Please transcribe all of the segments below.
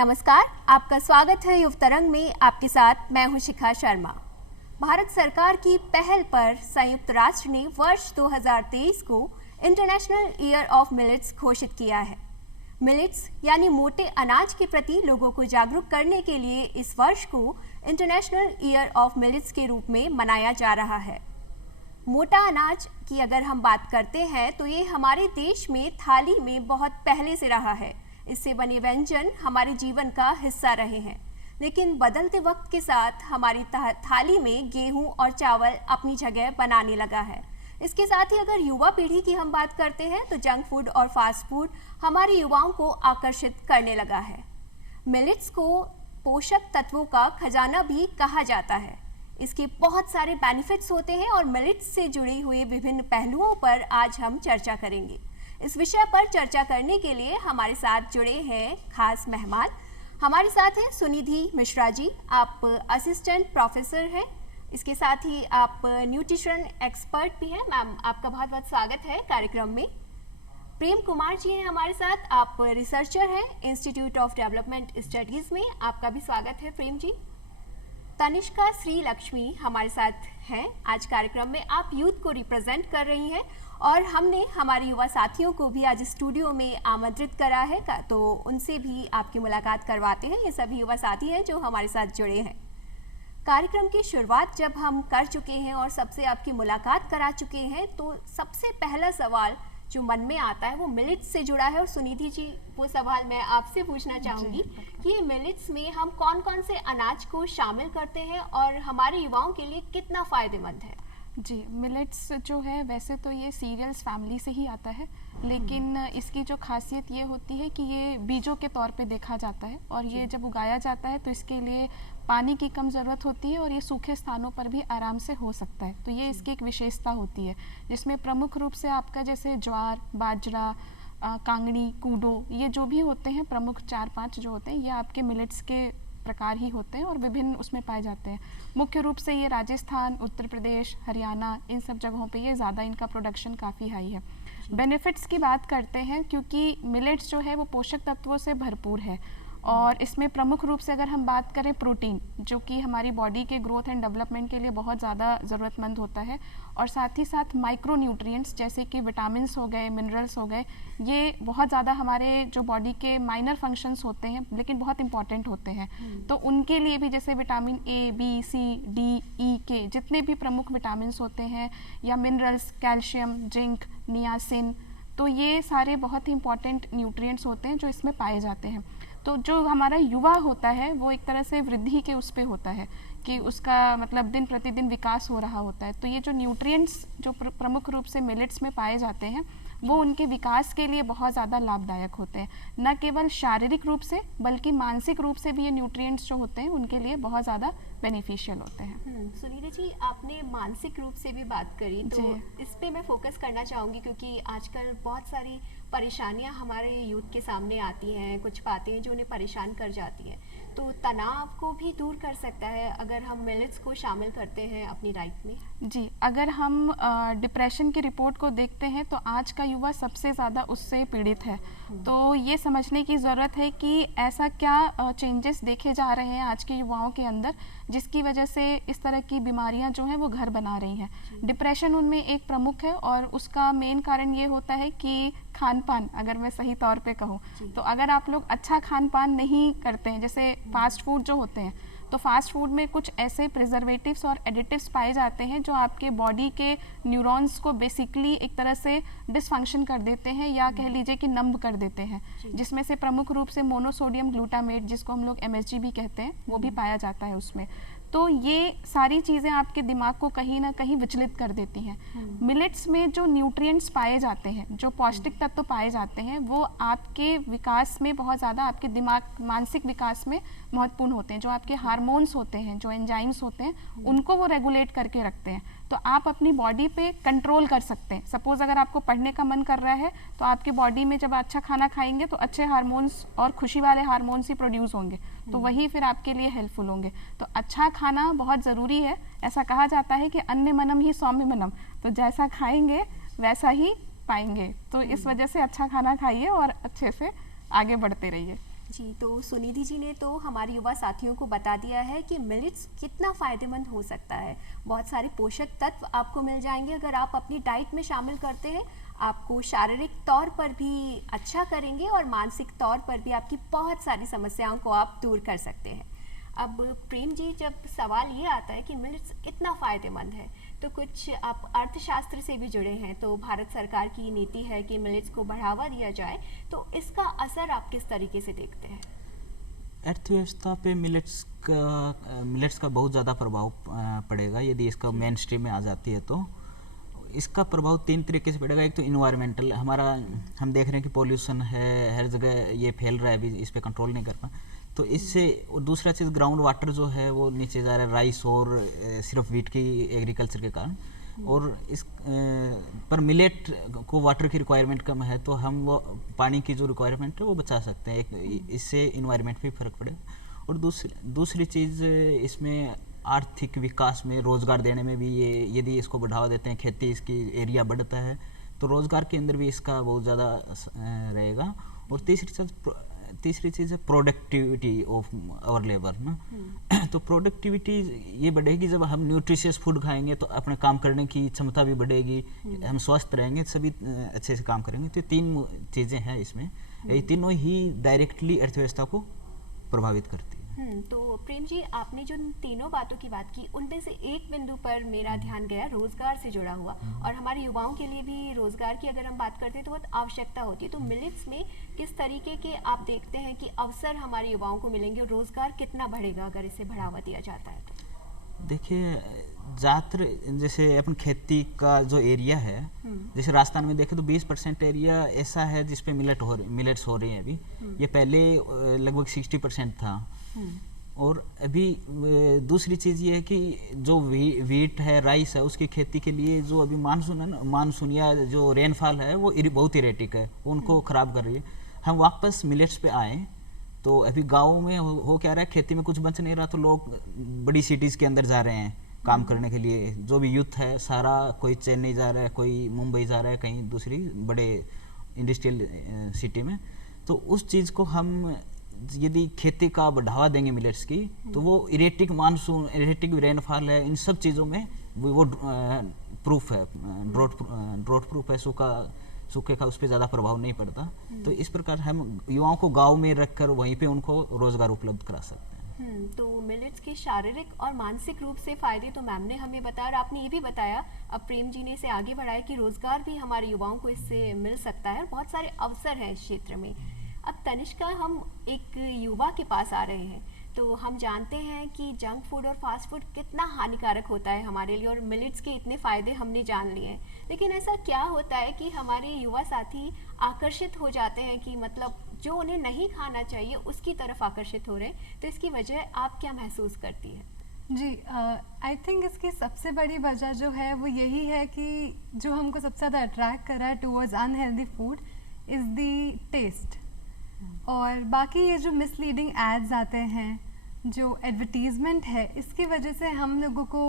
नमस्कार, आपका स्वागत है युव तरंग में। आपके साथ मैं हूं शिखा शर्मा। भारत सरकार की पहल पर संयुक्त राष्ट्र ने वर्ष 2023 को इंटरनेशनल ईयर ऑफ मिलेट्स घोषित किया है। मिलेट्स यानी मोटे अनाज के प्रति लोगों को जागरूक करने के लिए इस वर्ष को इंटरनेशनल ईयर ऑफ मिलेट्स के रूप में मनाया जा रहा है। मोटा अनाज की अगर हम बात करते हैं तो ये हमारे देश में थाली में बहुत पहले से रहा है। इससे बने व्यंजन हमारे जीवन का हिस्सा रहे हैं, लेकिन बदलते वक्त के साथ हमारी थाली में गेहूं और चावल अपनी जगह बनाने लगा है। इसके साथ ही अगर युवा पीढ़ी की हम बात करते हैं तो जंक फूड और फास्ट फूड हमारे युवाओं को आकर्षित करने लगा है। मिलेट्स को पोषक तत्वों का खजाना भी कहा जाता है। इसके बहुत सारे बेनिफिट्स होते हैं और मिलेट्स से जुड़े हुए विभिन्न पहलुओं पर आज हम चर्चा करेंगे। इस विषय पर चर्चा करने के लिए हमारे साथ जुड़े हैं खास मेहमान। हमारे साथ हैं सुनिधि मिश्रा जी, आप असिस्टेंट प्रोफेसर हैं। इसके साथ ही आप न्यूट्रिशन एक्सपर्ट भी हैं। मैम, आपका बहुत बहुत स्वागत है कार्यक्रम में। प्रेम कुमार जी हैं हमारे साथ, आप रिसर्चर हैं इंस्टीट्यूट ऑफ डेवलपमेंट स्टडीज़ में। आपका भी स्वागत है प्रेम जी। तनिष्का श्री लक्ष्मी हमारे साथ हैं आज कार्यक्रम में। आप यूथ को रिप्रेजेंट कर रही हैं और हमने हमारे युवा साथियों को भी आज स्टूडियो में आमंत्रित करा है, तो उनसे भी आपकी मुलाकात करवाते हैं। ये सभी युवा साथी हैं जो हमारे साथ जुड़े हैं। कार्यक्रम की शुरुआत जब हम कर चुके हैं और सबसे आपकी मुलाकात करा चुके हैं, तो सबसे पहला सवाल जो मन में आता है वो मिलेट्स से जुड़ा है। और सुनिधि जी, वो सवाल मैं आपसे पूछना चाहूँगी कि मिलेट्स में हम कौन कौन से अनाज को शामिल करते हैं और हमारे युवाओं के लिए कितना फ़ायदेमंद है। जी, मिलेट्स जो है वैसे तो ये सीरियल्स फैमिली से ही आता है, लेकिन इसकी जो खासियत ये होती है कि ये बीजों के तौर पे देखा जाता है और ये जब उगाया जाता है तो इसके लिए पानी की कम ज़रूरत होती है और ये सूखे स्थानों पर भी आराम से हो सकता है। तो ये इसकी एक विशेषता होती है, जिसमें प्रमुख रूप से आपका जैसे ज्वार, बाजरा, कांगड़ी, कूडो, ये जो भी होते हैं प्रमुख 4-5 जो होते हैं, ये आपके मिलेट्स के प्रकार ही होते हैं और विभिन्न उसमें पाए जाते हैं। मुख्य रूप से ये राजस्थान, उत्तर प्रदेश, हरियाणा, इन सब जगहों पे ये ज़्यादा इनका प्रोडक्शन काफ़ी हाई है। बेनिफिट्स की बात करते हैं, क्योंकि मिलेट्स जो है वो पोषक तत्वों से भरपूर है और इसमें प्रमुख रूप से अगर हम बात करें प्रोटीन, जो कि हमारी बॉडी के ग्रोथ एंड डेवलपमेंट के लिए बहुत ज़्यादा ज़रूरतमंद होता है, और साथ ही साथ माइक्रो न्यूट्रिएंट्स जैसे कि विटामिन्स हो गए, मिनरल्स हो गए, ये बहुत ज़्यादा हमारे जो बॉडी के माइनर फंक्शंस होते हैं लेकिन बहुत इंपॉर्टेंट होते हैं। तो उनके लिए भी जैसे vitamin A, B, C, D, E, K जितने भी प्रमुख विटामिन्स होते हैं, या मिनरल्स, कैल्शियम, जिंक, नियासिन, तो ये सारे बहुत ही इंपॉर्टेंट न्यूट्रिएंट्स होते हैं जो इसमें पाए जाते हैं। तो जो हमारा युवा होता है वो एक तरह से वृद्धि के उस पे होता है कि उसका मतलब दिन प्रतिदिन विकास हो रहा होता है। तो ये जो न्यूट्रिएंट्स जो प्रमुख रूप से मिलेट्स में पाए जाते हैं वो उनके विकास के लिए बहुत ज़्यादा लाभदायक होते हैं। न केवल शारीरिक रूप से बल्कि मानसिक रूप से भी ये न्यूट्रिएंट्स जो होते हैं उनके लिए बहुत ज़्यादा बेनिफिशियल होते हैं। सुनीधि जी, आपने मानसिक रूप से भी बात करी, तो इस पे मैं फोकस करना चाहूँगी, क्योंकि आजकल बहुत सारी परेशानियां हमारे यूथ के सामने आती हैं। कुछ बातें जो उन्हें परेशान कर जाती हैं, तो तनाव को भी दूर कर सकता है अगर हम मिलेट्स को शामिल करते हैं अपनी डाइट में। जी, अगर हम डिप्रेशन की रिपोर्ट को देखते हैं तो आज का युवा सबसे ज़्यादा उससे पीड़ित है। तो ये समझने की ज़रूरत है कि ऐसा क्या चेंजेस देखे जा रहे हैं आज के युवाओं के अंदर जिसकी वजह से इस तरह की बीमारियां जो हैं वो घर बना रही हैं। डिप्रेशन उनमें एक प्रमुख है और उसका मेन कारण ये होता है कि खान पान, अगर मैं सही तौर पे कहूँ तो अगर आप लोग अच्छा खान पान नहीं करते हैं, जैसे फास्ट फूड जो होते हैं, तो फास्ट फूड में कुछ ऐसे प्रिजर्वेटिव्स और एडिटिव्स पाए जाते हैं जो आपके बॉडी के न्यूरॉन्स को बेसिकली एक तरह से डिसफंक्शन कर देते हैं या कह लीजिए कि नंब कर देते हैं, जिसमें से प्रमुख रूप से मोनोसोडियम ग्लूटामेट, जिसको हम लोग MSG भी कहते हैं, वो भी पाया जाता है उसमें। तो ये सारी चीज़ें आपके दिमाग को कहीं ना कहीं विचलित कर देती हैं। मिलेट्स में जो न्यूट्रिएंट्स पाए जाते हैं, जो पौष्टिक तत्व पाए जाते हैं, वो आपके विकास में बहुत ज़्यादा, आपके दिमाग मानसिक विकास में महत्वपूर्ण होते हैं। जो आपके हार्मोन्स होते हैं, जो एंजाइम्स होते हैं, उनको वो रेगुलेट करके रखते हैं। तो आप अपनी बॉडी पे कंट्रोल कर सकते हैं। सपोज अगर आपको पढ़ने का मन कर रहा है तो आपकी बॉडी में जब अच्छा खाना खाएंगे तो अच्छे हार्मोन्स और खुशी वाले हार्मोन्स ही प्रोड्यूस होंगे, तो वही फिर आपके लिए हेल्पफुल होंगे। तो अच्छा खाना बहुत ज़रूरी है। ऐसा कहा जाता है कि अन्य मनम ही सौम्य मनम, तो जैसा खाएंगे वैसा ही पाएंगे। तो इस वजह से अच्छा खाना खाइए और अच्छे से आगे बढ़ते रहिए। जी, तो सुनिधि जी ने तो हमारे युवा साथियों को बता दिया है कि मिलेट्स कितना फ़ायदेमंद हो सकता है। बहुत सारे पोषक तत्व आपको मिल जाएंगे अगर आप अपनी डाइट में शामिल करते हैं। आपको शारीरिक तौर पर भी अच्छा करेंगे और मानसिक तौर पर भी आपकी बहुत सारी समस्याओं को आप दूर कर सकते हैं। अब प्रेम जी, जब सवाल ये आता है कि मिलेट्स इतना फ़ायदेमंद है, तो कुछ आप अर्थशास्त्र से भी जुड़े हैं, तो भारत सरकार की नीति है कि मिलेट्स को बढ़ावा दिया जाए, तो इसका असर आप किस तरीके से देखते हैं? अर्थव्यवस्था पे मिलेट्स का बहुत ज़्यादा प्रभाव पड़ेगा यदि इसका मेन स्ट्रीम में आ जाती है। तो इसका प्रभाव 3 तरीके से पड़ेगा। एक तो इन्वायरमेंटल, हमारा हम देख रहे हैं कि पोल्यूशन है, हर जगह ये फैल रहा है, अभी इस पर कंट्रोल नहीं कर पा, तो इससे। और दूसरा चीज़, ग्राउंड वाटर जो है वो नीचे जा रहा है, राइस और सिर्फ वीट की एग्रीकल्चर के कारण। और इस पर मिलेट को वाटर की रिक्वायरमेंट कम है, तो हम वो पानी की जो रिक्वायरमेंट है वो बचा सकते हैं। इससे इन्वायरमेंट पे फर्क पड़ेगा। और दूसरी चीज़, इसमें आर्थिक विकास में, रोज़गार देने में भी ये, यदि इसको बढ़ावा देते हैं, खेती इसकी एरिया बढ़ता है, तो रोज़गार के अंदर भी इसका बहुत ज़्यादा रहेगा। और तीसरी चीज़ है प्रोडक्टिविटी ऑफ आवर लेबर ना। तो प्रोडक्टिविटी ये बढ़ेगी जब हम न्यूट्रिशियस फूड खाएंगे, तो अपने काम करने की क्षमता भी बढ़ेगी, हम स्वस्थ रहेंगे, सभी अच्छे से काम करेंगे। तो 3 चीज़ें हैं इसमें, ये तीनों ही डायरेक्टली अर्थव्यवस्था को प्रभावित करती है। तो प्रेम जी, आपने जो तीनों बातों की बात की, उनमें से एक बिंदु पर मेरा ध्यान गया, रोजगार से जुड़ा हुआ। और हमारे युवाओं के लिए भी रोजगार की अगर हम बात करते हैं तो बहुत आवश्यकता होती है। तो मिलेट्स में किस तरीके के आप देखते हैं कि अवसर हमारे युवाओं को मिलेंगे और रोजगार कितना बढ़ेगा अगर इसे बढ़ावा दिया जाता है तो? देखिए, ज़्यादातर जैसे अपन खेती का जो एरिया है, जैसे राजस्थान में देखें तो 20% एरिया ऐसा है जिसपे मिलेट्स हो रही हैं अभी। ये पहले लगभग 60% था। और अभी दूसरी चीज़ ये है कि जो वीट है, राइस है, उसकी खेती के लिए जो अभी मानसून है ना, मानसून या जो रेनफॉल है वो बहुत इरेटिक है, उनको ख़राब कर रही है। हम वापस मिलेट्स पे आए तो अभी गाँव में हो क्या रहा है, खेती में कुछ बच नहीं रहा, तो लोग बड़ी सिटीज़ के अंदर जा रहे हैं काम करने के लिए। जो भी यूथ है सारा, कोई चेन्नई जा रहा है, कोई मुंबई जा रहा है, कहीं दूसरी बड़े इंडस्ट्रियल सिटी में। तो उस चीज़ को हम यदि खेती का बढ़ावा देंगे मिलेट्स की, तो वो इरेटिक मानसून, इरेटिक रेनफॉल है, इन सब चीज़ों में वो प्रूफ है, ड्रॉट प्रूफ है, सूखे का उस पर ज़्यादा प्रभाव नहीं पड़ता। तो इस प्रकार हम युवाओं को गांव में रखकर वहीं पे उनको रोज़गार उपलब्ध करा सकते हैं। तो मिलेट्स के शारीरिक और मानसिक रूप से फ़ायदे तो मैम ने हमें बताया, और आपने ये भी बताया, अब प्रेम जी ने इसे आगे बढ़ाया कि रोज़गार भी हमारे युवाओं को इससे मिल सकता है और बहुत सारे अवसर हैं इस क्षेत्र में। अब तनिष्का, हम एक युवा के पास आ रहे हैं, तो हम जानते हैं कि जंक फूड और फास्ट फूड कितना हानिकारक होता है हमारे लिए, और मिलेट्स के इतने फ़ायदे हमने जान लिए हैं। लेकिन ऐसा क्या होता है कि हमारे युवा साथी आकर्षित हो जाते हैं कि मतलब जो उन्हें नहीं खाना चाहिए उसकी तरफ आकर्षित हो रहे हैं, तो इसकी वजह आप क्या महसूस करती हैं? जी, आई थिंक इसकी सबसे बड़ी वजह जो है वो यही है कि जो हमको सबसे ज़्यादा अट्रैक्ट कर रहा है towards unhealthy food is the taste. और बाकी ये जो मिसलीडिंग एड्स आते हैं, जो एडवर्टीज़मेंट है, इसकी वजह से हम लोगों को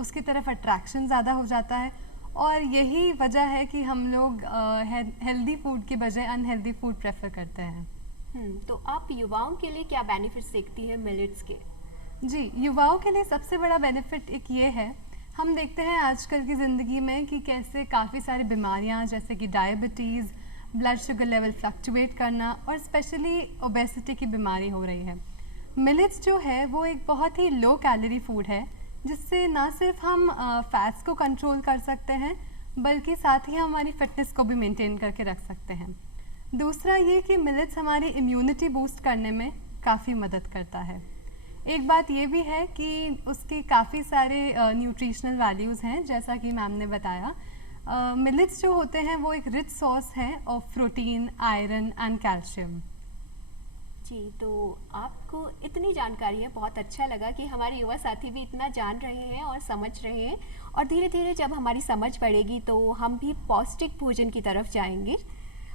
उसकी तरफ अट्रैक्शन ज़्यादा हो जाता है, और यही वजह है कि हम लोग हेल्दी फूड की बजाय अनहेल्दी फूड प्रेफर करते हैं। तो आप युवाओं के लिए क्या बेनिफिट्स देखती हैं मिलेट्स के? जी, युवाओं के लिए सबसे बड़ा बेनिफिट एक ये है, हम देखते हैं आजकल की ज़िंदगी में कि कैसे काफ़ी सारी बीमारियां जैसे कि diabetes, blood sugar level fluctuate करना और स्पेशली ओबेसिटी की बीमारी हो रही है। मिलेट्स जो है वो एक बहुत ही लो कैलोरी फूड है, जिससे ना सिर्फ हम फैट्स को कंट्रोल कर सकते हैं, बल्कि साथ ही हम हमारी फिटनेस को भी मेंटेन करके रख सकते हैं। दूसरा ये कि मिलेट्स हमारी इम्यूनिटी बूस्ट करने में काफ़ी मदद करता है। एक बात ये भी है कि उसके काफ़ी सारे न्यूट्रिशनल वैल्यूज़ हैं, जैसा कि मैम ने बताया। मिलेट्स जो होते हैं वो एक रिच सोर्स है of protein, iron and calcium. जी, तो आपको इतनी जानकारी है, बहुत अच्छा लगा कि हमारे युवा साथी भी इतना जान रहे हैं और समझ रहे हैं, और धीरे धीरे जब हमारी समझ बढ़ेगी तो हम भी पौष्टिक भोजन की तरफ जाएंगे।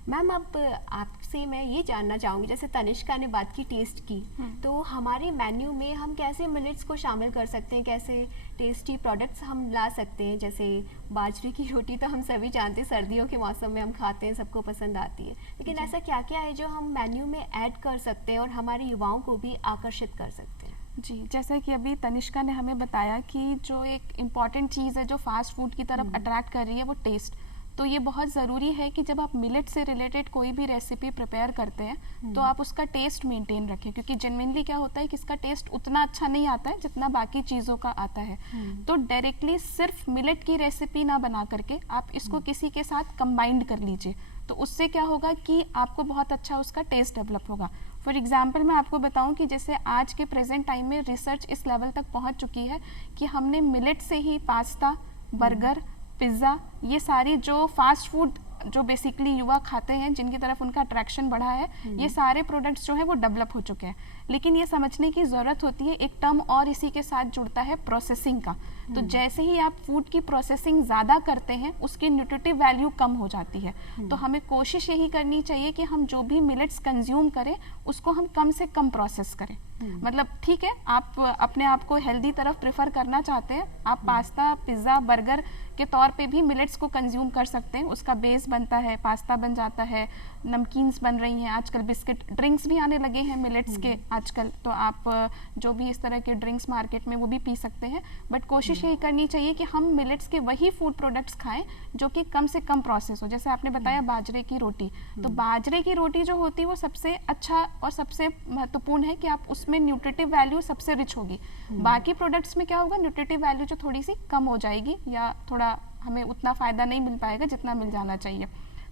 मैम अब आपसे मैं ये जानना चाहूँगी, जैसे तनिष्का ने बात की टेस्ट की, तो हमारे मेन्यू में हम कैसे मिलेट्स को शामिल कर सकते हैं, कैसे टेस्टी प्रोडक्ट्स हम ला सकते हैं? जैसे बाजरे की रोटी तो हम सभी जानते हैं, सर्दियों के मौसम में हम खाते हैं, सबको पसंद आती है, लेकिन ऐसा क्या क्या है जो हम मेन्यू में ऐड कर सकते हैं और हमारे युवाओं को भी आकर्षित कर सकते हैं? जी, जैसा कि अभी तनिष्का ने हमें बताया कि जो एक इम्पॉर्टेंट चीज़ है जो फास्ट फूड की तरफ अट्रैक्ट कर रही है वो टेस्ट। तो ये बहुत ज़रूरी है कि जब आप मिलेट से रिलेटेड कोई भी रेसिपी प्रिपेयर करते हैं तो आप उसका टेस्ट मेंटेन रखें, क्योंकि जेन्युइनली क्या होता है कि इसका टेस्ट उतना अच्छा नहीं आता है जितना बाकी चीज़ों का आता है। तो डायरेक्टली सिर्फ मिलेट की रेसिपी ना बना करके आप इसको किसी के साथ कंबाइंड कर लीजिए, तो उससे क्या होगा कि आपको बहुत अच्छा उसका टेस्ट डेवलप होगा। फॉर एग्जाम्पल मैं आपको बताऊं कि जैसे आज के प्रेजेंट टाइम में रिसर्च इस लेवल तक पहुंच चुकी है कि हमने मिलेट से ही पास्ता, बर्गर, पिज़्ज़ा, ये सारी जो फास्ट फूड जो बेसिकली युवा खाते हैं, जिनकी तरफ उनका अट्रैक्शन बढ़ा है, ये सारे प्रोडक्ट्स जो हैं वो डेवलप हो चुके हैं। लेकिन ये समझने की ज़रूरत होती है, एक टर्म और इसी के साथ जुड़ता है प्रोसेसिंग का। तो जैसे ही आप फूड की प्रोसेसिंग ज़्यादा करते हैं उसकी न्यूट्रिटिव वैल्यू कम हो जाती है। तो हमें कोशिश यही करनी चाहिए कि हम जो भी मिलेट्स कंज्यूम करें उसको हम कम से कम प्रोसेस करें। मतलब ठीक है, आप अपने आप को हेल्दी तरफ प्रेफर करना चाहते हैं, आप पास्ता, पिज़्ज़ा, बर्गर के तौर पे भी मिलेट्स को कंज्यूम कर सकते हैं। उसका बेस बनता है, पास्ता बन जाता है, नमकीन्स बन रही हैं, आजकल बिस्किट ड्रिंक्स भी आने लगे हैं मिलेट्स के आजकल, तो आप जो भी इस तरह के ड्रिंक्स मार्केट में वो भी पी सकते हैं। बट कोशिश यही करनी चाहिए कि हम मिलेट्स के वही फूड प्रोडक्ट्स खाएं जो कि कम से कम प्रोसेस हो। जैसे आपने बताया बाजरे की रोटी, तो बाजरे की रोटी जो होती है वो सबसे अच्छा और सबसे महत्वपूर्ण है कि आप उसमें न्यूट्रिटिव वैल्यू सबसे रिच होगी। बाकी प्रोडक्ट्स में क्या होगा, न्यूट्रिटिव वैल्यू जो थोड़ी सी कम हो जाएगी या थोड़ा हमें उतना फ़ायदा नहीं मिल पाएगा जितना मिल जाना चाहिए।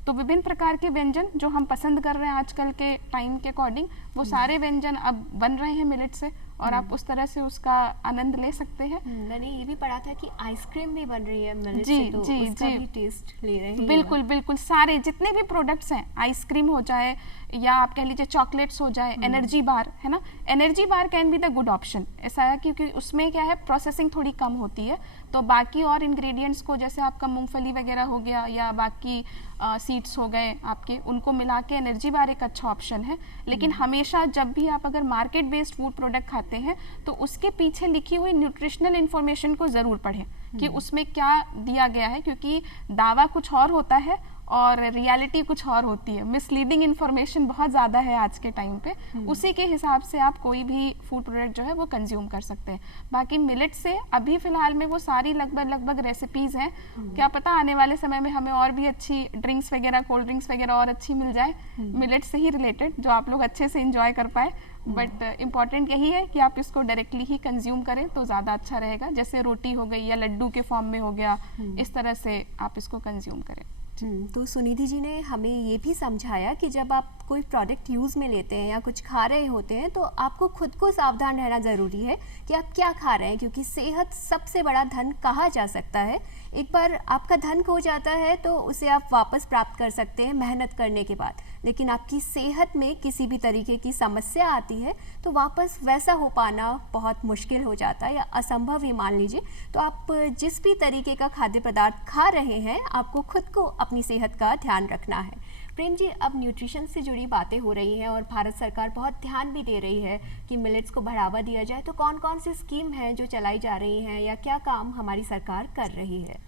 तो विभिन्न प्रकार के व्यंजन जो हम पसंद कर रहे हैं आजकल के टाइम के अकॉर्डिंग, वो सारे व्यंजन अब बन रहे हैं मिलेट से, और आप उस तरह से उसका आनंद ले सकते हैं। मैंने ये भी पढ़ा था कि आइसक्रीम भी बन रही है मिलेट जी, से, तो जी, उसका जी। भी टेस्ट ले रहे हैं। बिल्कुल बिल्कुल, सारे जितने भी प्रोडक्ट्स हैं, आइसक्रीम हो जाए या आप कह लीजिए चॉकलेट्स हो जाए, एनर्जी बार है ना, energy bar can be the good option. ऐसा है क्योंकि उसमें क्या है, प्रोसेसिंग थोड़ी कम होती है, तो बाकी और इंग्रेडिएंट्स को जैसे आपका मूंगफली वगैरह हो गया या बाकी सीड्स हो गए आपके, उनको मिला के एनर्जी बार एक अच्छा ऑप्शन है। लेकिन हमेशा जब भी आप अगर मार्केट बेस्ड फूड प्रोडक्ट खाते हैं तो उसके पीछे लिखी हुई न्यूट्रिशनल इन्फॉर्मेशन को ज़रूर पढ़ें कि उसमें क्या दिया गया है, क्योंकि दावा कुछ और होता है और रियलिटी कुछ और होती है। मिसलीडिंग इन्फॉर्मेशन बहुत ज़्यादा है आज के टाइम पे, उसी के हिसाब से आप कोई भी फूड प्रोडक्ट जो है वो कंज्यूम कर सकते हैं। बाकी मिलेट से अभी फ़िलहाल में वो सारी लगभग रेसिपीज़ हैं, क्या पता आने वाले समय में हमें और भी अच्छी ड्रिंक्स वगैरह, कोल्ड ड्रिंक्स वगैरह और अच्छी मिल जाए मिलेट से ही रिलेटेड, जो आप लोग अच्छे से इंजॉय कर पाए। बट इम्पॉर्टेंट यही है कि आप इसको डायरेक्टली ही कंज्यूम करें तो ज़्यादा अच्छा रहेगा, जैसे रोटी हो गई या लड्डू के फॉर्म में हो गया, इस तरह से आप इसको कंज्यूम करें। तो सुनिधि जी ने हमें ये भी समझाया कि जब आप कोई प्रोडक्ट यूज़ में लेते हैं या कुछ खा रहे होते हैं तो आपको खुद को सावधान रहना ज़रूरी है कि आप क्या खा रहे हैं, क्योंकि सेहत सबसे बड़ा धन कहा जा सकता है। एक बार आपका धन खो जाता है तो उसे आप वापस प्राप्त कर सकते हैं मेहनत करने के बाद, लेकिन आपकी सेहत में किसी भी तरीके की समस्या आती है तो वापस वैसा हो पाना बहुत मुश्किल हो जाता है या असंभव ही मान लीजिए। तो आप जिस भी तरीके का खाद्य पदार्थ खा रहे हैं, आपको खुद को अपनी सेहत का ध्यान रखना है। प्रेम जी, अब न्यूट्रिशन से जुड़ी बातें हो रही हैं और भारत सरकार बहुत ध्यान भी दे रही है कि मिलेट्स को बढ़ावा दिया जाए, तो कौन कौन सी स्कीम है जो चलाई जा रही हैं या क्या काम हमारी सरकार कर रही है?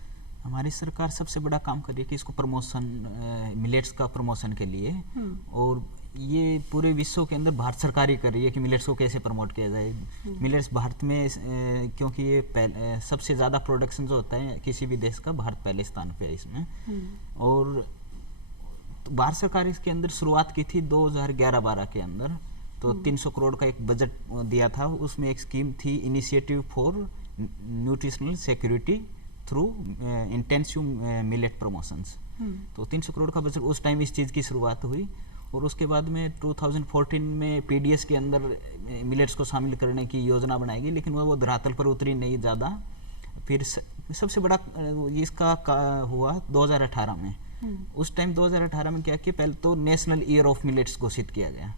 हमारी सरकार सबसे बड़ा काम कर रही है कि इसको प्रमोशन, मिलेट्स का प्रमोशन के लिए, और ये पूरे विश्व के अंदर भारत सरकार ही कर रही है कि मिलेट्स को कैसे प्रमोट किया जाए। मिलेट्स भारत में क्योंकि ये सबसे ज़्यादा प्रोडक्शन जो होता है किसी भी देश का, भारत पहले स्थान पे है इसमें। और तो भारत सरकार इसके अंदर शुरुआत की थी 2011-12 के अंदर, तो 300 करोड़ का एक बजट दिया था। उसमें एक स्कीम थी, initiative for nutritional security through intensive millet promotions. तो 300 करोड़ का बजट उस टाइम इस चीज़ की शुरुआत हुई, और उसके बाद में 2014 में पीडीएस के अंदर मिलेट्स को शामिल करने की योजना बनाई गई, लेकिन वो धरातल पर उतरी नहीं ज़्यादा। फिर सबसे बड़ा इसका हुआ 2018 में। उस टाइम 2018 में क्या किया, पहले तो नेशनल ईयर ऑफ मिलेट्स घोषित किया गया,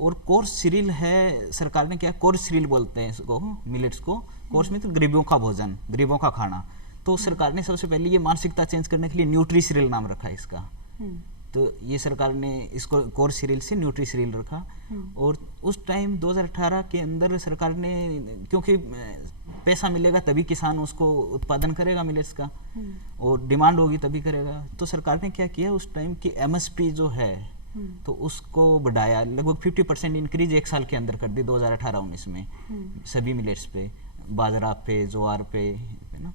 और कोर्स सीरियल है, सरकार ने क्या कोर्स सीरियल बोलते हैं इसको, मिलेट्स को। कोर्स में तो गरीबों का भोजन, गरीबों का खाना। तो सरकार ने सबसे पहले ये मानसिकता चेंज करने के लिए न्यूट्री सीरियल नाम रखा है इसका। तो ये सरकार ने इसको कोर सीरियल से न्यूट्री सीरियल रखा। और उस टाइम 2018 के अंदर सरकार ने, क्योंकि पैसा मिलेगा तभी किसान उसको उत्पादन करेगा मिलेट्स का, और डिमांड होगी तभी करेगा, तो सरकार ने क्या किया उस टाइम की एमएसपी जो है तो उसको बढ़ाया, लगभग 50% इंक्रीज एक साल के अंदर कर दी 2018-19 में सभी मिलेट्स पे, बाजरा पे, ज्वार पे, है ना।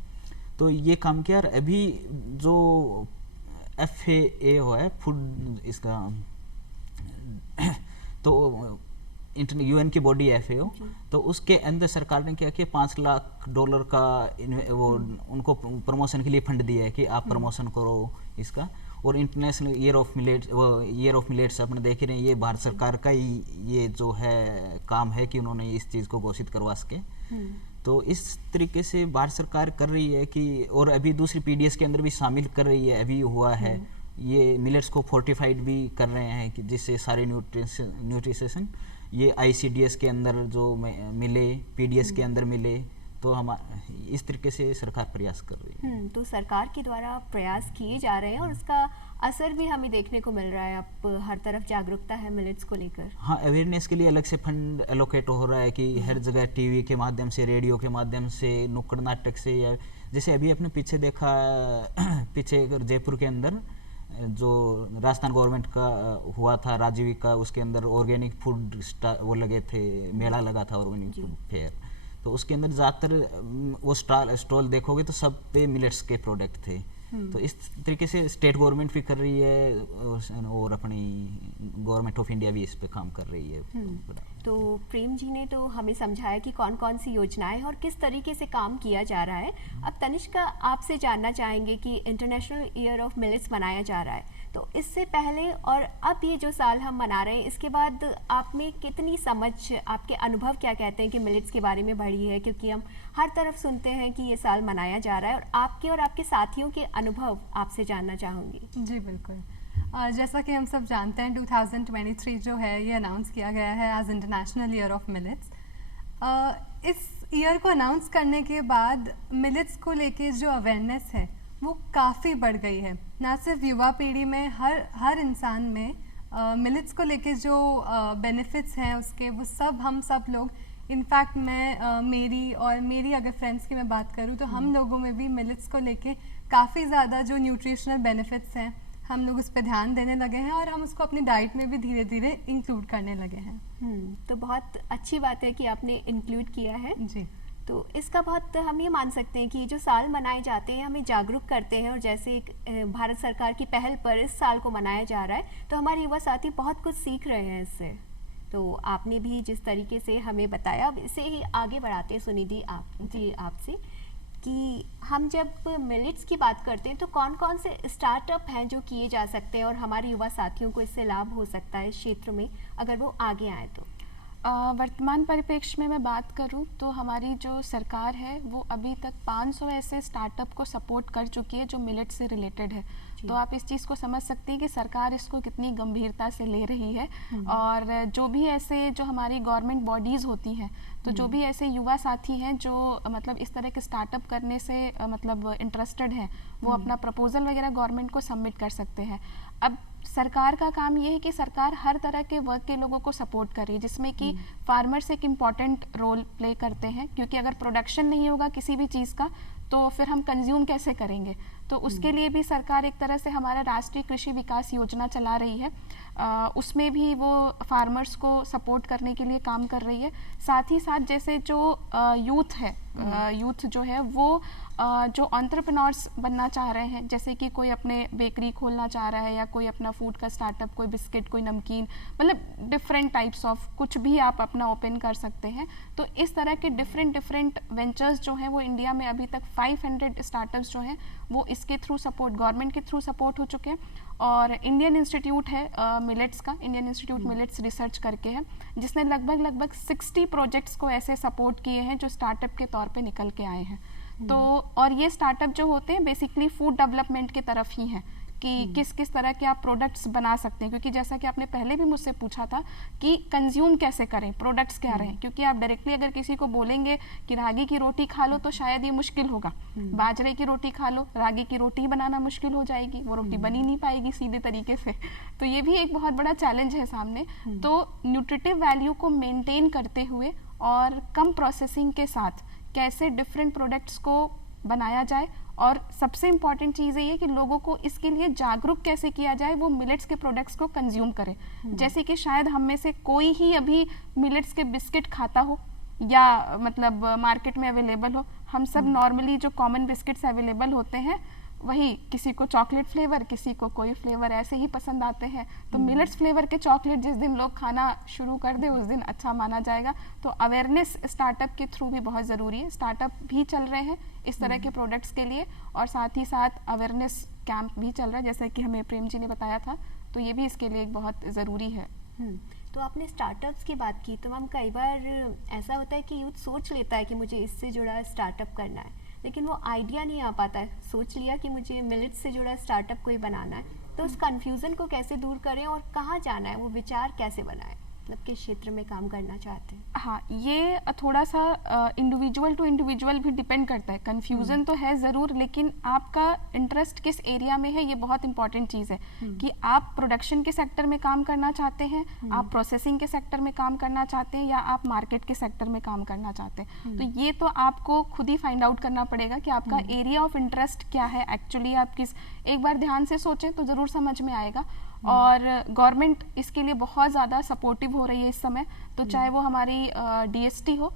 तो ये काम किया। और अभी जो FAO है फूड इसका तो UN की बॉडी है FAO, तो उसके अंदर सरकार ने क्या किया, $5 लाख का वो उनको प्रमोशन के लिए फंड दिया है कि आप प्रमोशन करो इसका। और इंटरनेशनल ईयर ऑफ मिलेट्स अपने देख रहे हैं, ये भारत सरकार का ही ये जो है काम है कि उन्होंने इस चीज़ को घोषित करवा सके। तो इस तरीके से भारत सरकार कर रही है कि, और अभी दूसरी PDS के अंदर भी शामिल कर रही है, अभी हुआ है ये मिलेट्स को फोर्टिफाइड भी कर रहे हैं कि जिससे सारे न्यूट्रिशन ये ICDS के अंदर जो मिले, PDS के अंदर मिले, तो हम इस तरीके से सरकार प्रयास कर रही है। तो सरकार के द्वारा प्रयास किए जा रहे हैं और उसका असर भी हमें देखने को मिल रहा है। अब हर तरफ जागरूकता है मिलेट्स को लेकर। हाँ, अवेयरनेस के लिए अलग से फंड एलोकेट हो रहा है कि हर जगह TV के माध्यम से, रेडियो के माध्यम से, नुक्कड़ नाटक से, या जैसे अभी अपने पीछे देखा पीछे जयपुर के अंदर जो राजस्थान गवर्नमेंट का हुआ था राजीविका, उसके अंदर ऑर्गेनिक फूड वो लगे थे, मेला लगा था ऑर्गेनिक फूड फेयर, तो उसके अंदर ज़्यादातर वो स्टॉल देखोगे तो सब पे मिलेट्स के प्रोडक्ट थे। तो इस तरीके से स्टेट गवर्नमेंट भी कर रही है और अपनी गवर्नमेंट ऑफ इंडिया भी इस पे काम कर रही है। तो प्रेम जी ने तो हमें समझाया कि कौन कौन सी योजनाएं हैं और किस तरीके से काम किया जा रहा है। अब तनिष्का, आपसे जानना चाहेंगे कि इंटरनेशनल ईयर ऑफ मिलेट्स मनाया जा रहा है, तो इससे पहले और अब ये जो साल हम मना रहे हैं, इसके बाद आप में कितनी समझ, आपके अनुभव क्या कहते हैं कि मिलेट्स के बारे में बढ़ी है? क्योंकि हम हर तरफ सुनते हैं कि ये साल मनाया जा रहा है, और आपके और आपके साथियों के अनुभव आपसे जानना चाहूँगी। जी बिल्कुल। जैसा कि हम सब जानते हैं 2023 जो है ये अनाउंस किया गया है as international year of millets. इस ईयर को अनाउंस करने के बाद मिलेट्स को लेके जो अवेयरनेस है वो काफ़ी बढ़ गई है। ना सिर्फ युवा पीढ़ी में, हर इंसान में मिलेट्स को लेके जो बेनिफिट्स हैं उसके, वो सब हम सब लोग, इनफैक्ट मैं मेरी अगर फ्रेंड्स की मैं बात करूँ तो हम लोगों में भी मिलेट्स को लेके काफ़ी ज़्यादा जो न्यूट्रिशनल बेनिफिट्स हैं हम लोग उस पर ध्यान देने लगे हैं और हम उसको अपनी डाइट में भी धीरे धीरे इंक्लूड करने लगे हैं। तो बहुत अच्छी बात है कि आपने इंक्लूड किया है। जी। तो इसका बहुत हम ये मान सकते हैं कि जो साल मनाए जाते हैं हमें जागरूक करते हैं, और जैसे एक भारत सरकार की पहल पर इस साल को मनाया जा रहा है तो हमारे युवा साथी बहुत कुछ सीख रहे हैं इससे। तो आपने भी जिस तरीके से हमें बताया, अब इसे ही आगे बढ़ाते हैं सुनिधि आपसे कि हम जब मिलेट्स की बात करते हैं तो कौन कौन से स्टार्टअप हैं जो किए जा सकते हैं और हमारे युवा साथियों को इससे लाभ हो सकता है इस क्षेत्र में अगर वो आगे आए तो? वर्तमान परिप्रेक्ष्य में मैं बात करूं तो हमारी जो सरकार है वो अभी तक 500 ऐसे स्टार्टअप को सपोर्ट कर चुकी है जो मिलेट से रिलेटेड है। तो आप इस चीज़ को समझ सकते हैं कि सरकार इसको कितनी गंभीरता से ले रही है। और जो भी ऐसे जो हमारी गवर्नमेंट बॉडीज़ होती हैं, तो जो भी ऐसे युवा साथी हैं जो मतलब इस तरह के स्टार्टअप करने से मतलब इंटरेस्टेड हैं, वो अपना प्रपोजल वगैरह गवर्नमेंट को सबमिट कर सकते हैं। अब सरकार का काम ये है कि सरकार हर तरह के वर्क के लोगों को सपोर्ट करे, जिसमें कि फार्मर्स एक इम्पॉर्टेंट रोल प्ले करते हैं, क्योंकि अगर प्रोडक्शन नहीं होगा किसी भी चीज़ का तो फिर हम कंज्यूम कैसे करेंगे। तो उसके लिए भी सरकार एक तरह से हमारा राष्ट्रीय कृषि विकास योजना चला रही है, उसमें भी वो फार्मर्स को सपोर्ट करने के लिए काम कर रही है। साथ ही साथ जैसे जो यूथ है, यूथ जो है वो जो एंटरप्रेन्योर्स बनना चाह रहे हैं, जैसे कि कोई अपने बेकरी खोलना चाह रहा है या कोई अपना फूड का स्टार्टअप, कोई बिस्किट, कोई नमकीन, मतलब डिफरेंट टाइप्स ऑफ कुछ भी आप अपना ओपन कर सकते हैं। तो इस तरह के डिफरेंट वेंचर्स जो हैं वो इंडिया में अभी तक 500 स्टार्टअप्स जो हैं वो इसके थ्रू सपोर्ट, गवर्नमेंट के थ्रू सपोर्ट हो चुके हैं। और इंडियन इंस्टीट्यूट है मिलेट्स का, इंडियन इंस्टीट्यूट मिलेट्स रिसर्च करके है, जिसने लगभग 60 प्रोजेक्ट्स को ऐसे सपोर्ट किए हैं जो स्टार्टअप के तौर पे निकल के आए हैं। तो और ये स्टार्टअप जो होते हैं बेसिकली फूड डेवलपमेंट की तरफ ही हैं, कि किस किस तरह के आप प्रोडक्ट्स बना सकते हैं, क्योंकि जैसा कि आपने पहले भी मुझसे पूछा था कि कंज्यूम कैसे करें, प्रोडक्ट्स क्या रहें, क्योंकि आप डायरेक्टली अगर किसी को बोलेंगे कि रागी की रोटी खा लो तो शायद ये मुश्किल होगा, बाजरे की रोटी खा लो, रागी की रोटी बनाना मुश्किल हो जाएगी, वो रोटी बनी नहीं पाएगी सीधे तरीके से। तो ये भी एक बहुत बड़ा चैलेंज है सामने। तो न्यूट्रिटिव वैल्यू को मेंटेन करते हुए और कम प्रोसेसिंग के साथ कैसे डिफरेंट प्रोडक्ट्स को बनाया जाए, और सबसे इम्पॉर्टेंट चीज़ ये है कि लोगों को इसके लिए जागरूक कैसे किया जाए, वो मिलेट्स के प्रोडक्ट्स को कंज्यूम करें। जैसे कि शायद हम में से कोई ही अभी मिलेट्स के बिस्किट खाता हो या मतलब मार्केट में अवेलेबल हो। हम सब नॉर्मली जो कॉमन बिस्किट्स अवेलेबल होते हैं वही, किसी को चॉकलेट फ्लेवर, किसी को कोई फ्लेवर ऐसे ही पसंद आते हैं। तो मिलेट्स फ्लेवर के चॉकलेट जिस दिन लोग खाना शुरू कर दे उस दिन अच्छा माना जाएगा। तो अवेयरनेस स्टार्टअप के थ्रू भी बहुत ज़रूरी है। स्टार्टअप भी चल रहे हैं इस तरह के प्रोडक्ट्स के लिए, और साथ ही साथ अवेयरनेस कैंप भी चल रहा है, जैसे कि हमें प्रेम जी ने बताया था। तो ये भी इसके लिए एक बहुत ज़रूरी है। तो आपने स्टार्टअप्स की बात की, तो मैम कई बार ऐसा होता है कि यूथ सोच लेता है कि मुझे इससे जुड़ा स्टार्टअप करना है, लेकिन वो आइडिया नहीं आ पाता है। सोच लिया कि मुझे मिलेट से जुड़ा स्टार्टअप कोई बनाना है, तो उस कन्फ्यूज़न को कैसे दूर करें और कहाँ जाना है, वो विचार कैसे बनाएं, मतलब किस क्षेत्र में काम करना चाहते हैं? हाँ, ये थोड़ा सा इंडिविजुअल टू इंडिविजुअल भी डिपेंड करता है। कन्फ्यूज़न तो है ज़रूर, लेकिन आपका इंटरेस्ट किस एरिया में है ये बहुत इंपॉर्टेंट चीज़ है। कि आप प्रोडक्शन के सेक्टर में काम करना चाहते हैं, आप प्रोसेसिंग के सेक्टर में काम करना चाहते हैं, या आप मार्केट के सेक्टर में काम करना चाहते हैं। तो ये तो आपको खुद ही फाइंड आउट करना पड़ेगा कि आपका एरिया ऑफ इंटरेस्ट क्या है एक्चुअली। आप किस, एक बार ध्यान से सोचें तो ज़रूर समझ में आएगा। और गवर्नमेंट इसके लिए बहुत ज़्यादा सपोर्टिव हो रही है इस समय। तो चाहे वो हमारी DST हो,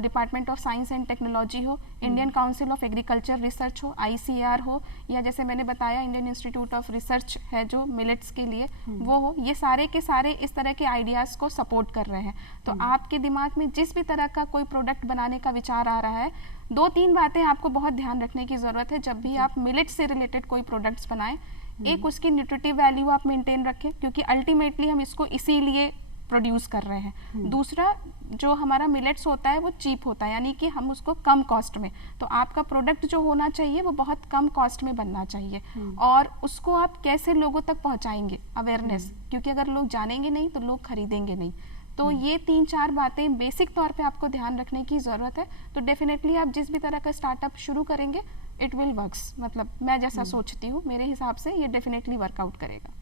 department of science and technology हो, Indian council of agriculture research हो, ICAR हो, या जैसे मैंने बताया इंडियन इंस्टीट्यूट ऑफ रिसर्च है जो मिलेट्स के लिए, वो हो, ये सारे के सारे इस तरह के आइडियाज़ को सपोर्ट कर रहे हैं। तो आपके दिमाग में जिस भी तरह का कोई प्रोडक्ट बनाने का विचार आ रहा है, 2-3 बातें आपको बहुत ध्यान रखने की ज़रूरत है जब भी आप मिलेट से रिलेटेड कोई प्रोडक्ट्स बनाएं। एक, उसकी न्यूट्रिटिव वैल्यू आप मेंटेन रखें, क्योंकि अल्टीमेटली हम इसको इसीलिए प्रोड्यूस कर रहे हैं। दूसरा, जो हमारा मिलेट्स होता है वो चीप होता है, यानी कि हम उसको कम कॉस्ट में, तो आपका प्रोडक्ट जो होना चाहिए वो बहुत कम कॉस्ट में बनना चाहिए। और उसको आप कैसे लोगों तक पहुंचाएंगे, अवेयरनेस, क्योंकि अगर लोग जानेंगे नहीं तो लोग खरीदेंगे नहीं। तो ये 3-4 बातें बेसिक तौर पे आपको ध्यान रखने की ज़रूरत है। तो डेफिनेटली आप जिस भी तरह का स्टार्टअप शुरू करेंगे, इट विल वर्क्स, मतलब मैं जैसा सोचती हूँ मेरे हिसाब से ये डेफिनेटली वर्कआउट करेगा।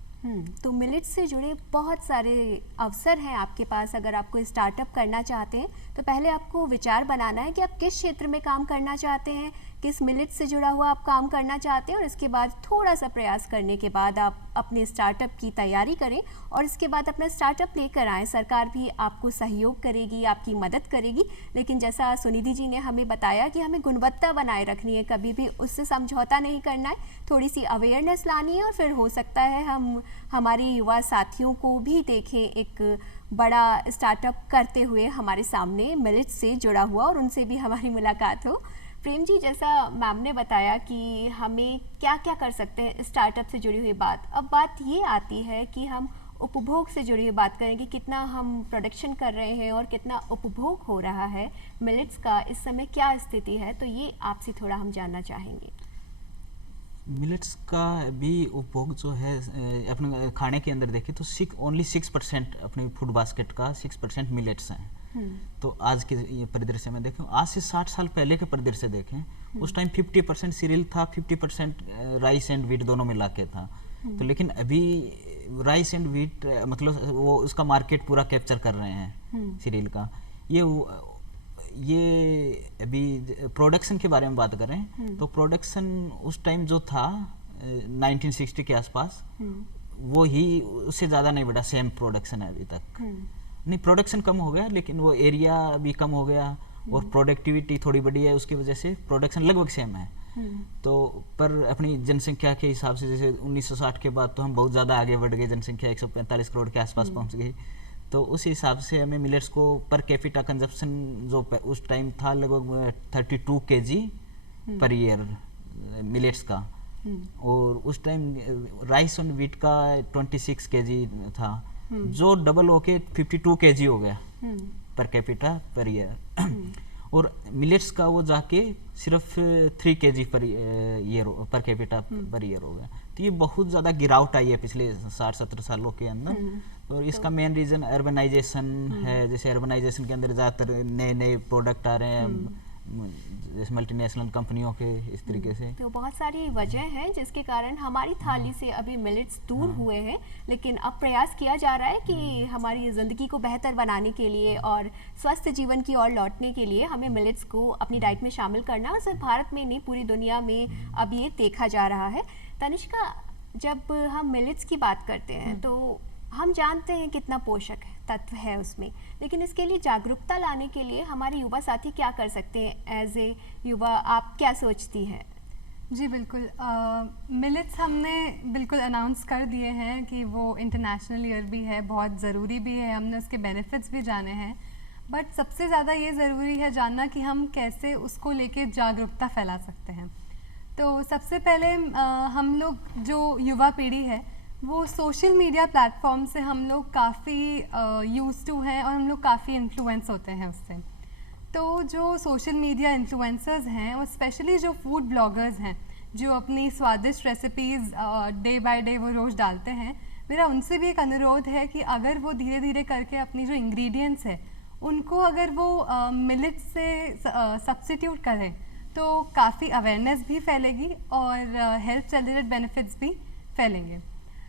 तो मिलेट्स से जुड़े बहुत सारे अवसर हैं आपके पास। अगर आपको स्टार्टअप करना चाहते हैं तो पहले आपको विचार बनाना है कि आप किस क्षेत्र में काम करना चाहते हैं, किस मिलेट से जुड़ा हुआ आप काम करना चाहते हैं, और इसके बाद थोड़ा सा प्रयास करने के बाद आप अपने स्टार्टअप की तैयारी करें और इसके बाद अपना स्टार्टअप लेकर आएँ। सरकार भी आपको सहयोग करेगी, आपकी मदद करेगी, लेकिन जैसा सुनिधि जी ने हमें बताया कि हमें गुणवत्ता बनाए रखनी है, कभी भी उससे समझौता नहीं करना है, थोड़ी सी अवेयरनेस लानी है, और फिर हो सकता है हम हमारे युवा साथियों को भी देखें एक बड़ा स्टार्टअप करते हुए हमारे सामने मिलेट से जुड़ा हुआ, और उनसे भी हमारी मुलाकात हो। प्रेम जी, जैसा मैम ने बताया कि हमें क्या क्या कर सकते हैं स्टार्टअप से जुड़ी हुई बात, अब बात ये आती है कि हम उपभोग से जुड़ी हुई बात करें कि कितना हम प्रोडक्शन कर रहे हैं और कितना उपभोग हो रहा है मिलेट्स का, इस समय क्या स्थिति है, तो ये आपसे थोड़ा हम जानना चाहेंगे। मिलेट्स का भी उपभोग जो है अपने खाने के अंदर देखें तो ओनली 6% अपनी फूड बास्केट का 6% मिलेट्स हैं। तो आज के ये परिदृश्य में देखें, आज से 60 साल पहले के परिदृश्य देखें, उस टाइम 50% सीरियल था, 50% राइस एंड व्हीट दोनों मिला के था। तो लेकिन अभी राइस एंड व्हीट मतलब वो उसका मार्केट पूरा कैप्चर कर रहे हैं सीरियल का। ये अभी प्रोडक्शन के बारे में बात करें तो प्रोडक्शन उस टाइम जो था 1960 के आसपास, वो ही उससे ज़्यादा नहीं बढ़ा, सेम प्रोडक्शन है अभी तक। नहीं, प्रोडक्शन कम हो गया लेकिन वो एरिया भी कम हो गया और प्रोडक्टिविटी थोड़ी बढ़ी है, उसकी वजह से प्रोडक्शन लगभग सेम है। तो पर अपनी जनसंख्या के हिसाब से जैसे 1960 के बाद तो हम बहुत ज़्यादा आगे बढ़ गए, जनसंख्या 145 करोड़ के आसपास पहुंच गई। तो उस हिसाब से हमें मिलेट्स को पर कैपिटा कंजप्शन जो उस टाइम था लगभग 32 kg पर ईयर मिलेट्स का, और उस टाइम राइस एंड व्हीट का 26 kg था, जो डबल होके 52 kg हो गया पर कैपिटा पर ईयर। और मिलेट्स का वो जाके सिर्फ 3 kg per year per capita per year हो गया। तो ये बहुत ज़्यादा गिरावट आई है पिछले 60-70 सालों के अंदर। तो इसका मेन रीज़न अर्बनाइजेशन है। जैसे अर्बनाइजेशन के अंदर ज़्यादातर नए नए प्रोडक्ट आ रहे हैं, जैसे मल्टीनेशनल कंपनियों के, इस तरीके से। तो बहुत सारी वजह हैं जिसके कारण हमारी थाली से अभी मिलेट्स दूर हुए हैं, लेकिन अब प्रयास किया जा रहा है कि हमारी ज़िंदगी को बेहतर बनाने के लिए और स्वस्थ जीवन की ओर लौटने के लिए हमें मिलेट्स को अपनी डाइट में शामिल करना, और सिर्फ भारत में नहीं पूरी दुनिया में अब ये देखा जा रहा है। तनिष्का, जब हम मिलेट्स की बात करते हैं तो हम जानते हैं कितना पोषक तत्व है उसमें, लेकिन इसके लिए जागरूकता लाने के लिए हमारे युवा साथी क्या कर सकते हैं? एज ए युवा आप क्या सोचती हैं? जी बिल्कुल, मिलेट्स हमने बिल्कुल अनाउंस कर दिए हैं कि वो इंटरनेशनल ईयर भी है, बहुत ज़रूरी भी है, हमने उसके बेनिफिट्स भी जाने हैं, बट सबसे ज़्यादा ये ज़रूरी है जानना कि हम कैसे उसको लेके जागरूकता फैला सकते हैं। तो सबसे पहले हम लोग जो युवा पीढ़ी है वो सोशल मीडिया प्लेटफॉर्म से हम लोग काफ़ी यूज़ टू हैं और हम लोग काफ़ी इन्फ्लुएंस होते हैं उससे। तो जो सोशल मीडिया इन्फ्लुएंसर्स हैं और स्पेशली जो फूड ब्लॉगर्स हैं जो अपनी स्वादिष्ट रेसिपीज़ डे बाय डे वो रोज़ डालते हैं, मेरा उनसे भी एक अनुरोध है कि अगर वो धीरे धीरे करके अपनी जो इंग्रेडिएंट्स है उनको अगर वो मिलेट से सब्स्टिट्यूट करें तो काफ़ी अवेयरनेस भी फैलेगी और हेल्थ रिलेटेड बेनिफिट्स भी फैलेंगे।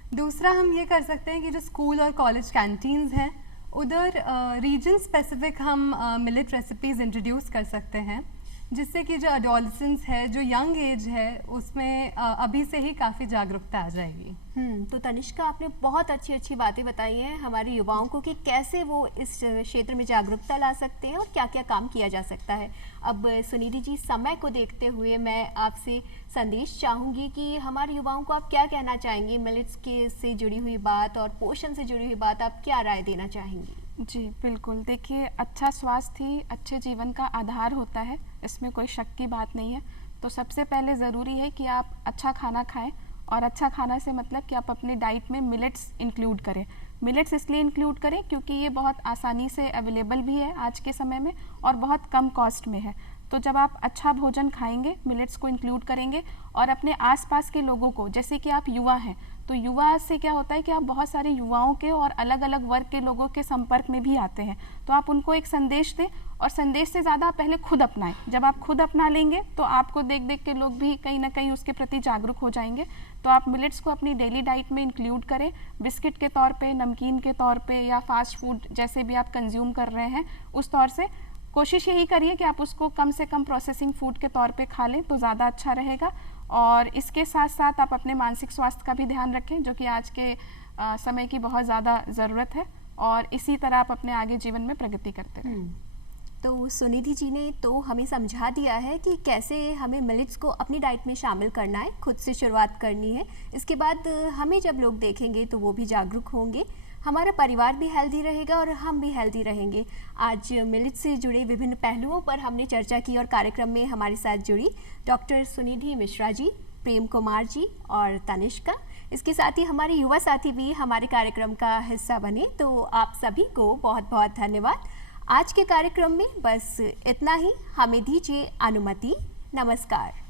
दूसरा हम ये कर सकते हैं कि जो स्कूल और कॉलेज कैंटीन्स हैं उधर रीजन स्पेसिफिक हम मिलेट रेसिपीज़ इंट्रोड्यूस कर सकते हैं, जिससे कि जो एडोलसेंस है, जो यंग एज है, उसमें अभी से ही काफ़ी जागरूकता आ जाएगी। तो तनिष्का, आपने बहुत अच्छी अच्छी बातें बताई हैं हमारे युवाओं को कि कैसे वो इस क्षेत्र में जागरूकता ला सकते हैं और क्या क्या काम किया जा सकता है। अब सुनिधि जी, समय को देखते हुए मैं आपसे संदेश चाहूँगी कि हमारे युवाओं को आप क्या कहना चाहेंगे? मिलेट्स के से जुड़ी हुई बात और पोषण से जुड़ी हुई बात, आप क्या राय देना चाहेंगी? जी बिल्कुल, देखिए अच्छा स्वास्थ्य ही अच्छे जीवन का आधार होता है, इसमें कोई शक की बात नहीं है। तो सबसे पहले ज़रूरी है कि आप अच्छा खाना खाएं, और अच्छा खाना से मतलब कि आप अपने डाइट में मिलेट्स इंक्लूड करें। मिलेट्स इसलिए इंक्लूड करें क्योंकि ये बहुत आसानी से अवेलेबल भी है आज के समय में और बहुत कम कॉस्ट में है। तो जब आप अच्छा भोजन खाएंगे, मिलेट्स को इंक्लूड करेंगे और अपने आसपास के लोगों को, जैसे कि आप युवा हैं तो युवा से क्या होता है कि आप बहुत सारे युवाओं के और अलग अलग वर्ग के लोगों के संपर्क में भी आते हैं, तो आप उनको एक संदेश दें और संदेश से ज़्यादा आप पहले खुद अपनाएं। जब आप खुद अपना लेंगे तो आपको देख देख के लोग भी कहीं ना कहीं उसके प्रति जागरूक हो जाएंगे। तो आप मिलेट्स को अपनी डेली डाइट में इंक्लूड करें, बिस्किट के तौर पे, नमकीन के तौर पे या फास्ट फूड जैसे भी आप कंज्यूम कर रहे हैं उस तौर से कोशिश यही करिए कि आप उसको कम से कम प्रोसेसिंग फूड के तौर पे खा लें तो ज़्यादा अच्छा रहेगा। और इसके साथ साथ आप अपने मानसिक स्वास्थ्य का भी ध्यान रखें, जो कि आज के समय की बहुत ज़्यादा ज़रूरत है, और इसी तरह आप अपने आगे जीवन में प्रगति करते रहें। तो सुनिधि जी ने तो हमें समझा दिया है कि कैसे हमें मिलेट्स को अपनी डाइट में शामिल करना है, खुद से शुरुआत करनी है। इसके बाद हमें जब लोग देखेंगे तो वो भी जागरूक होंगे, हमारा परिवार भी हेल्दी रहेगा और हम भी हेल्दी रहेंगे। आज मिलेट्स से जुड़े विभिन्न पहलुओं पर हमने चर्चा की और कार्यक्रम में हमारे साथ जुड़ी डॉक्टर सुनिधि मिश्रा जी, प्रेम कुमार जी और तनिष्का। इसके साथ ही हमारे युवा साथी भी हमारे कार्यक्रम का हिस्सा बने, तो आप सभी को बहुत बहुत धन्यवाद। आज के कार्यक्रम में बस इतना ही, हमें दीजिए अनुमति। नमस्कार।